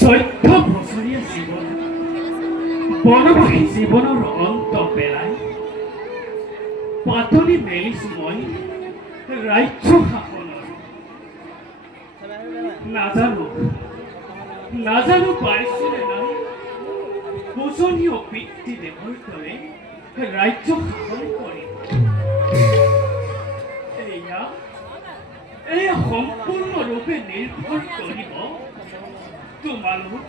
চৈধ্য বছৰীয়া জীৱন বনবাসী জীৱনৰ অন্ত পেলাই পাতনি মেলিছো মই ৰাজ্য শাসনৰ। নাজানো পাৰিছো নে নাই পূজনীয় পিতৃদেৱৰ দৰে ৰাজ্য শাসন কৰি। এয়া সম্পূৰ্ণৰূপে নিৰ্ভৰ কৰিব তোমালোক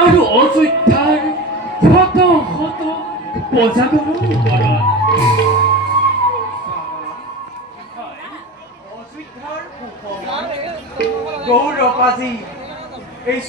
আৰু অযোধ্যাৰ শত শত প্ৰজাজনৰ ওপৰত। অযোধ্যাৰ গৌৰৱ আজি এই